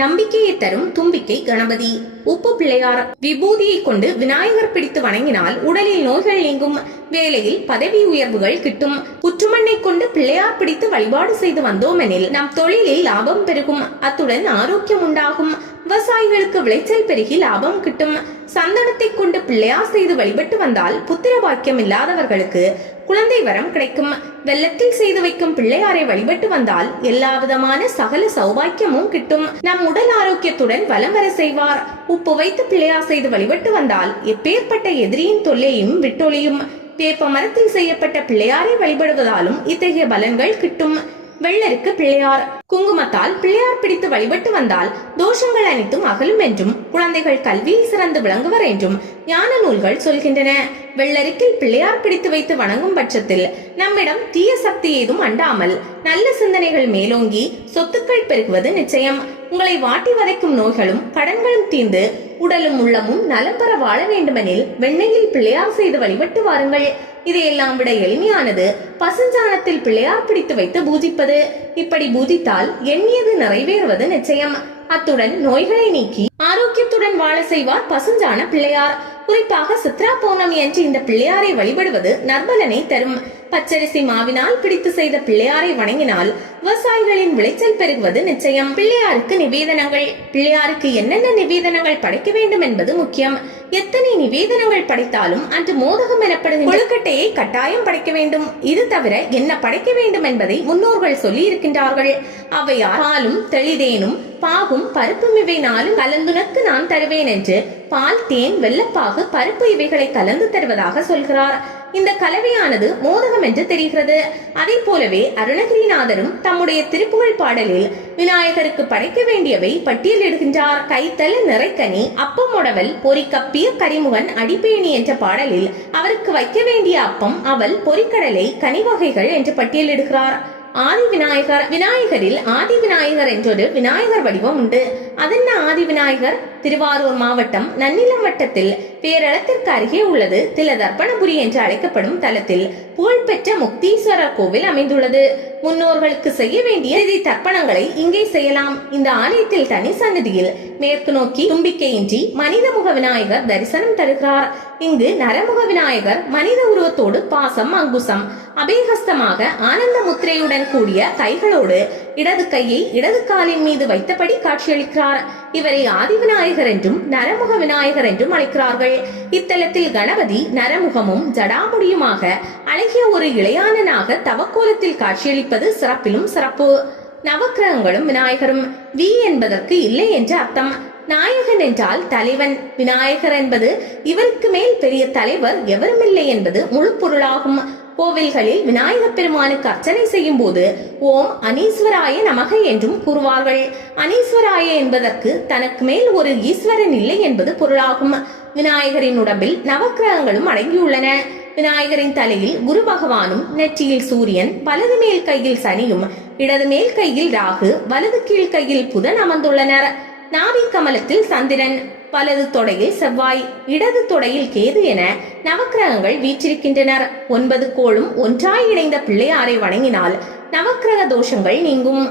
நம்பிக்கையை தரும் தும்பிக்கை கணபதி. உப்பு பிள்ளையார். விபூதியை கொண்டு விநாயகர் பிடித்து வணங்கினால் உடலில் நோய்கள் நீங்கும், வேலையில் பதவி உயர்வுகள் கிட்டும். புற்றுமண்ணை கொண்டு பிள்ளையார் பிடித்து வழிபாடு செய்து வந்தோமெனில் நம் தொழிலில் லாபம் பெருகும், அத்துடன் ஆரோக்கியம் உண்டாகும். விவசாயிகளுக்கு விளைச்சல் பெருகி லாபம் கிட்டும். சந்தனத்தை கொண்டு பிள்ளையார் செய்து வழிபட்டு வந்தால் புத்திர பாக்கியம் இல்லாதவர்களுக்கு குழந்தை வரம் கிடைக்கும். வெள்ளத்தில் செய்து வைக்கும் பிள்ளையாரை வழிபட்டு வந்தால் எல்லா விதமான சகல சௌபாக்கியமும் கிட்டும். நம் உடல் ஆரோக்கியத்துடன் வலம் வர செய்வார். உப்பு வைத்து பிள்ளையார் செய்து வழிபட்டு வந்தால் எப்பேற்பட்ட எதிரியின் தொல்லையும் விட்டொழியும். வேப்ப மரத்தில் செய்யப்பட்ட பிள்ளையாரை வழிபடுவதாலும் இத்தகைய பலன்கள் கிட்டும். வெள்ளருக்கு பிள்ளையார். குங்குமத்தால் பிள்ளையார் பிடித்து வழிபட்டு வந்தால் தோஷங்கள் அனைத்தும் அகலும் என்றும் குழந்தைகள் கல்வியில் சிறந்து விளங்குவர் என்றும் ஞான நூல்கள் சொல்கின்றன. வெள்ளருக்கில் பிள்ளையார் பிடித்து வைத்து வணங்கும் பட்சத்தில் நம்மிடம் தீய சக்தி ஏதும் அண்டாமல் நல்ல சிந்தனைகள் மேலோங்கி சொத்துக்கள் பெருகுவது நிச்சயம். உங்களை வாட்டி வதைக்கும் நோய்களும் கடன்களும் தீர்ந்து உடலும் உள்ளமும் நலம் பெற வாழ வேண்டுமெனில் வெண்ணையில் பிள்ளையார் செய்து வழிபட்டு வாருங்கள். இதையெல்லாம் விட எளிமையானது பசுஞ்சாணத்தில் பிள்ளையார் பிடித்து வைத்து பூஜிப்பது. இப்படி பூஜித்தால் எண்ணியது நிறைவேறுவது நிச்சயம். அத்துடன் நோய்களை நீக்கி ஆரோக்கியத்துடன் வாழ செய்வார் பசுஞ்சாண பிள்ளையார். குறிப்பாக சித்ரா பௌர்ணமி அன்று இந்த பிள்ளையாரை வழிபடுவது நற்பலனை தரும். பச்சரிசி மாவினால் பிடித்து செய்த பிள்ளையாரை வணங்கினால் விவசாயிகளின் விளைச்சல் பெருகுவது நிச்சயம். பிள்ளையாருக்கு நிவேதனங்கள். பிள்ளையாருக்கு என்னென்ன நிவேதனங்கள் படைக்க வேண்டும் என்பது முக்கியம். எத்தனை நிவேதனங்கள் படைத்தாலும் அன்று மோதகம் எனப்படும் கொழுக்கட்டையை கட்டாயம் படைக்க வேண்டும். இது தவிர என்ன படைக்க வேண்டும் என்பதை முன்னோர்கள் சொல்லி இருக்கின்றார்கள். அவையார் பாலும் தெளிதேனும் பாகும் பருப்பும் இவை நாளும் கலந்துனக்கு நான் தருவேன் என்று பால், தேன், வெள்ளப்பாகு, பருப்பு இவைகளை கலந்து தருவதாக சொல்கிறார். இந்த கலவையானது மோதகம் என்று தெரிகிறது. அதே போலவே அருணகிரிநாதரும் தம்முடைய திருப்புகழ் பாடலில் விநாயகருக்கு படைக்க வேண்டியவை பட்டியலிடுகின்றார். கைத்தல நிறைக்கனி, அப்பம் உடவல், பொறிக்கப்பிய கரிமுகன், அடிப்பேணி என்ற பாடலில் அவருக்கு வைக்க வேண்டிய அப்பம், அவல், பொறிக்கடலை, கனி வகைகள் என்று பட்டியலிடுகிறார். ஆதி விநாயகர். விநாயகரில் ஆதி விநாயகர் என்றொரு விநாயகர் வடிவம் உண்டு. அதென்ன ஆதி விநாயகர்? திருவாரூர் மாவட்டம் நன்னிலம் வட்டத்தில் பேரளத்திற்கு அருகே உள்ளது திலதர்ப்பணபுரி என்று அழைக்கப்படும் தலத்தில் புகழ்பெற்ற முக்தீஸ்வரர் கோவில் அமைந்துள்ளது. முன்னோர்களுக்கு செய்ய வேண்டிய நிதி தர்ப்பணங்களை இங்கே செய்யலாம். இந்த ஆலயத்தில் தனி சன்னதியில் மேற்கு நோக்கி தும்பிக்கையின்றி மனித முக விநாயகர் தரிசனம் தருகிறார். இங்கு நரமுக விநாயகர் மனித உருவத்தோடு பாசம், அங்குசம், அபேஹஸ்தமாக ஆனந்த முத்திரையுடன் கூடிய கைகளோடு இடது கையை இடது காலின் மீது வைத்தபடி காட்சியளிக்கிறார். இவரை ஆதி விநாயகர் என்றும் நரமுக விநாயகர் என்றும் அழைக்கிறார்கள். இத்தலத்தில் கணபதி நரமுகமும் ஜடாமுடியுமாக அழகிய ஒரு இளையானனாக தவக்கோலத்தில் காட்சியளிப்பது சிறப்பிலும் சிறப்பு. நவக்கிரகங்களும் விநாயகரும். வி என்பதற்கு இல்லை என்று அர்த்தம். நாயகன் என்றால் தலைவன். விநாயகர் என்பது இவருக்கு மேல் பெரிய தலைவர் எவருமில்லை என்பது முழு பொருளாகும். கோவில்களில் விநாயகப் பெருமானுக்கு அர்ச்சனை செய்யும் போது ஓம் அனீஸ்வராய நமக என்றும் கூறுவார்கள். அனீஸ்வராய என்பதற்கு தனக்கு மேல் ஒரு ஈஸ்வரன் இல்லை என்பது பொருளாகும். விநாயகரின் உடம்பில் நவக்கிரகங்களும் அடங்கியுள்ளன. விநாயகரின் தலையில் குரு பகவானும், நெற்றியில் சூரியன், வலது மேல் கையில் சனியும், இடது மேல் கையில் ராகு, வலது கீழ் கையில் புதன் அமர்ந்துள்ளனர். நாவி கமலத்தில் சந்திரன், வலது தொடையில் செவ்வாய், இடது தொடையில் கேது என நவக்கிரகங்கள் வீற்றிருக்கின்றனர். 9 கோளும் ஒன்றாய் இணைந்த பிள்ளையாரை வணங்கினால் நவக்கிரக தோஷங்கள் நீங்கும்.